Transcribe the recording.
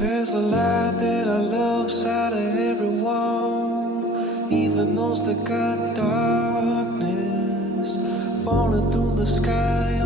There's a light that I love inside of everyone, even those that got darkness falling through the sky.